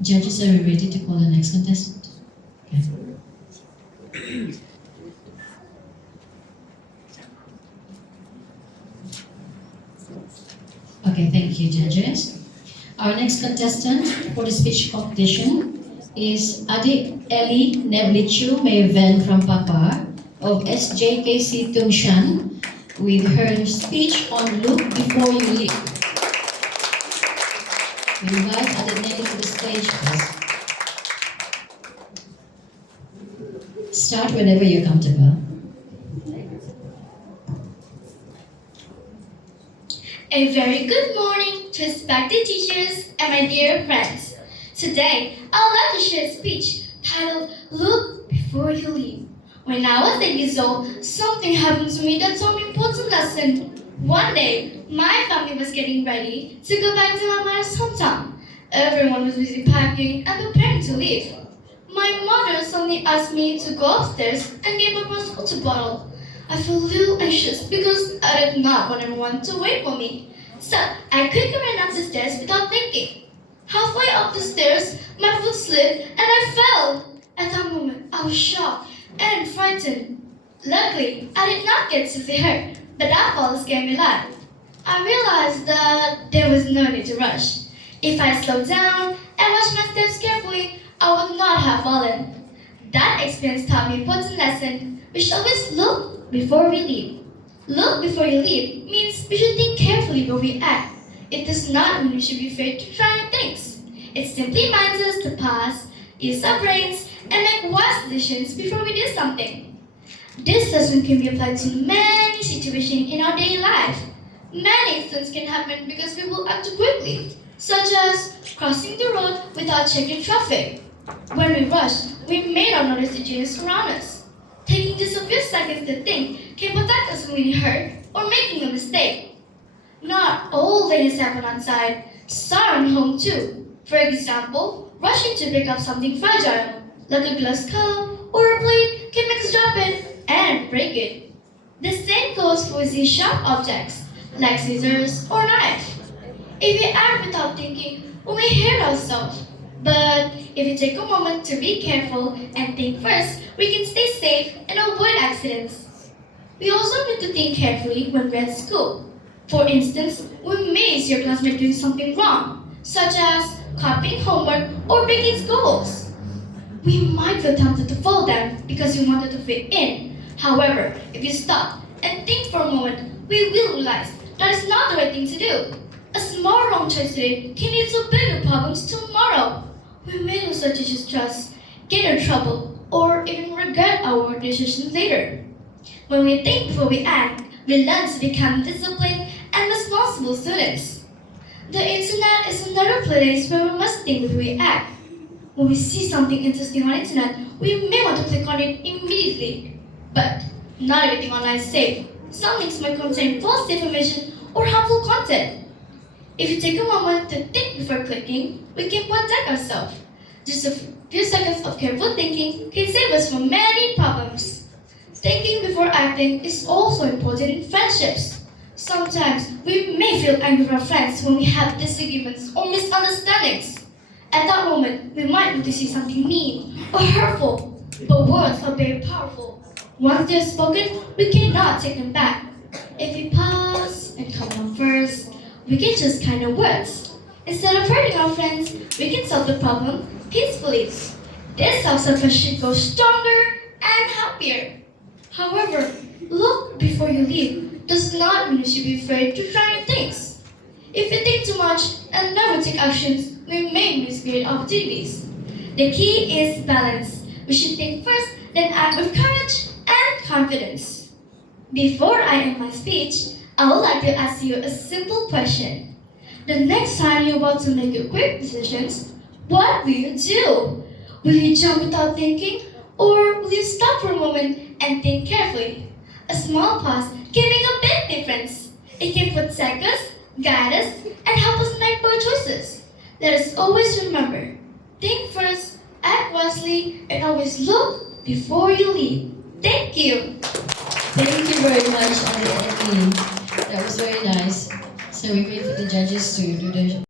Judges, are we ready to call the next contestant? Okay. Okay, thank you, judges. Our next contestant for the speech competition is Elly Nevly May Ven from Papar of SJKC Tumshan with her speech on Look Before You Leap. We invite Nelly to the stage, please. Start whenever you're comfortable. A very good morning to respected teachers and my dear friends. Today, I would like to share a speech titled Look Before You Leap. When I was 8 years old, something happened to me that taught me an important lesson. One day, my family was getting ready to go back to my mother's hometown. Everyone was busy packing and preparing to leave. My mother suddenly asked me to go upstairs and gave up my water bottle. I felt a little anxious because I did not want everyone to wait for me. So I quickly ran up the stairs without thinking. Halfway up the stairs, my foot slipped and I fell. At that moment, I was shocked and frightened. Luckily, I did not get seriously hurt, but that fall scared me a lot. I realized that there was no need to rush. If I slowed down and watched my steps carefully, I would not have fallen. That experience taught me an important lesson. We should always look before we leap. Look before you leap means we should think carefully before we act. It does not mean we should be afraid to try new things. It simply reminds us to pause, use our brains, and make wise decisions before we do something. This lesson can be applied to many situations in our daily life. Many incidents can happen because people act too quickly, such as crossing the road without checking traffic. When we rush, we may not notice the changes around us. Taking just a few seconds to think can protect us from getting hurt or making a mistake. Not all things happen outside. Some at home too. For example, rushing to pick up something fragile, like a glass cup or a plate, can make us drop it and break it. The same goes for these sharp objects, like scissors or knife. If we act without thinking, we may hurt ourselves. But if we take a moment to be careful and think first, we can stay safe and avoid accidents. We also need to think carefully when we're at school. For instance, we may see your classmate doing something wrong, such as copying homework or breaking goals. We might feel tempted to follow them because we wanted to fit in. However, if we stop and think for a moment, we will realize that is not the right thing to do. A small wrong choice today can lead to bigger problems tomorrow. We may lose our teacher's trust, get in trouble, or even regret our decisions later. When we think before we act, we learn to become disciplined and responsible students. The internet is another place where we must think before we act. When we see something interesting on the internet, we may want to click on it immediately. But not everything online is safe. Some links might contain false information or harmful content. If you take a moment to think before clicking, we can protect ourselves. Just a few seconds of careful thinking can save us from many problems. Thinking before acting is also important in friendships. Sometimes we may feel angry with our friends when we have disagreements or misunderstandings. At that moment, we might want to say something mean or hurtful, but words are very powerful. Once they're spoken, we cannot take them back. If we pause and calm down first, we can choose kinder words. Instead of hurting our friends, we can solve the problem peacefully. This helps our friendship grow stronger and happier. However, look before you leave does not mean you should be afraid to try new things. If we think too much and never take actions, we may miss great opportunities. The key is balance. We should think first, then act with courage and confidence. Before I end my speech, I would like to ask you a simple question. The next time you're about to make a quick decisions, what will you do? Will you jump without thinking, or will you stop for a moment and think carefully? A small pause can make a big difference. It can protect us, guide us, and help us make better choices. Let us always remember, think first, act wisely, and always look before you leap. Thank you. Thank you very much, Elly. That was very nice. So we wait for the judges to do the